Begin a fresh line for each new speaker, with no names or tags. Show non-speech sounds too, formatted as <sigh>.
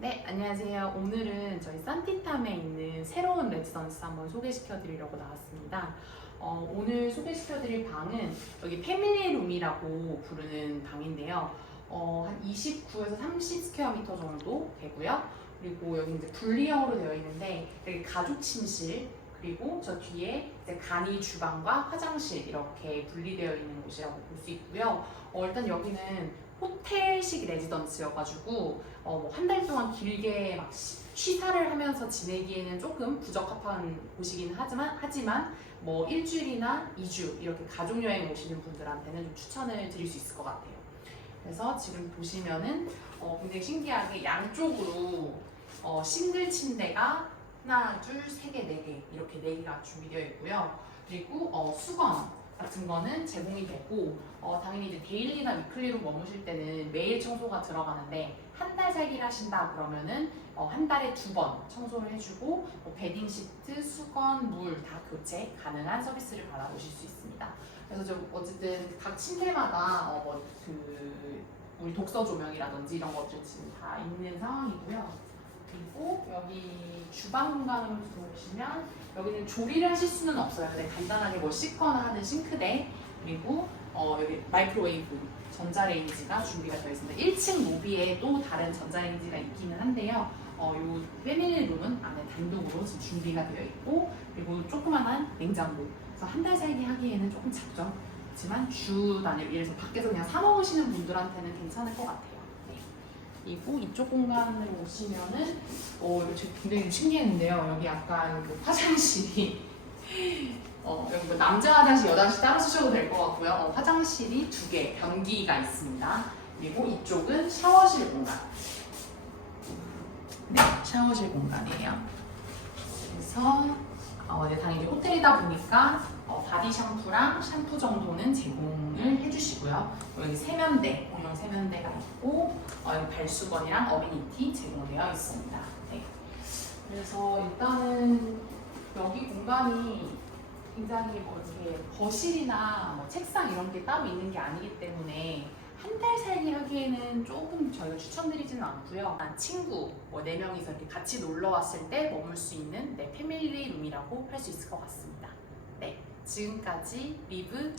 네, 안녕하세요. 오늘은 저희 산티탐에 있는 새로운 레지던스 한번 소개시켜 드리려고 나왔습니다. 어, 오늘 소개시켜 드릴 방은 여기 패밀리룸이라고 부르는 방인데요. 어, 한 29에서 30 스퀘어 미터 정도 되고요. 그리고 여기 이제 분리형으로 되어 있는데 여기 가족 침실 그리고 저 뒤에 이제 간이 주방과 화장실 이렇게 분리되어 있는 곳이라고 볼 수 있고요. 어, 일단 여기는 호텔식 레지던스여가지고 어, 뭐 한 달 동안 길게 막 시- 취사를 하면서 지내기에는 조금 부적합한 곳이긴 하지만 하지만 뭐 일주일이나 2주 이렇게 가족 여행 오시는 분들한테는 좀 추천을 드릴 수 있을 것 같아요. 그래서 지금 보시면은 어, 굉장히 신기하게 양쪽으로 어, 싱글 침대가 하나, 둘, 세 개, 네 개 이렇게 네 개가 준비되어 있고요. 그리고 어, 수건 같은 거는 제공이 되고 어, 당연히 이제 데일리나 위클리로 머무실 때는 매일 청소가 들어가는데 한 달 살기를 하신다 그러면은 어, 한 달에 두 번 청소를 해주고 뭐 베딩 시트, 수건, 물 다 교체 가능한 서비스를 받아보실 수 있습니다. 그래서 좀 어쨌든 각 침대마다 어, 뭐그 우리 독서 조명이라든지 이런 것들 지금 다 있는 상황이고요. 여기 주방 공간으로 들어오시면 여기는 조리를 하실 수는 없어요. 근데 간단하게 뭐 씻거나 하는 싱크대 그리고 어, 여기 마이크로웨이브 전자레인지가 준비가 되어 있습니다. 1층 로비에 또 다른 전자레인지가 있기는 한데요. 어, 요 패밀리 룸은 안에 단독으로 지금 준비가 되어 있고 그리고 조그만한 냉장고. 그래서 한 달 살기 하기에는 조금 작죠. 그렇지만 주 단위 예를 들어서 밖에서 그냥 사 먹으시는 분들한테는 괜찮을 것 같아요. 네. 그리고 이쪽 공간으로 오시면은 어, 굉장히 신기했는데요. 여기 약간 그 화장실이 <laughs> 어, 여기 뭐 남자 화장실, 여자 화장실 따로 쓰셔도 될 것 같고요. 어, 화장실이 두 개, 변기가 있습니다. 그리고 이쪽은 샤워실 공간. 네, 샤워실 공간이에요. 그래서 어, 네, 당연히 호텔이다 보니까 어, 바디 샴푸랑 샴푸 정도는 제공을 해주시고요. 여기 세면대, 공용 세면대가 있고 어, 여기 발수건이랑 어비니티 제공되어 있습니다. 네. 그래서 일단은 여기 공간이 굉장히 뭐 이렇게 거실이나 뭐 책상 이런 게 따로 있는 게 아니기 때문에 한 달 살기 하기에는 조금 저희가 추천드리지는 않고요. 한 친구 뭐 네 명이서 이렇게 같이 놀러 왔을 때 머물 수 있는 네 패밀리 룸이라고 할 수 있을 것 같습니다. 네, 지금까지 리브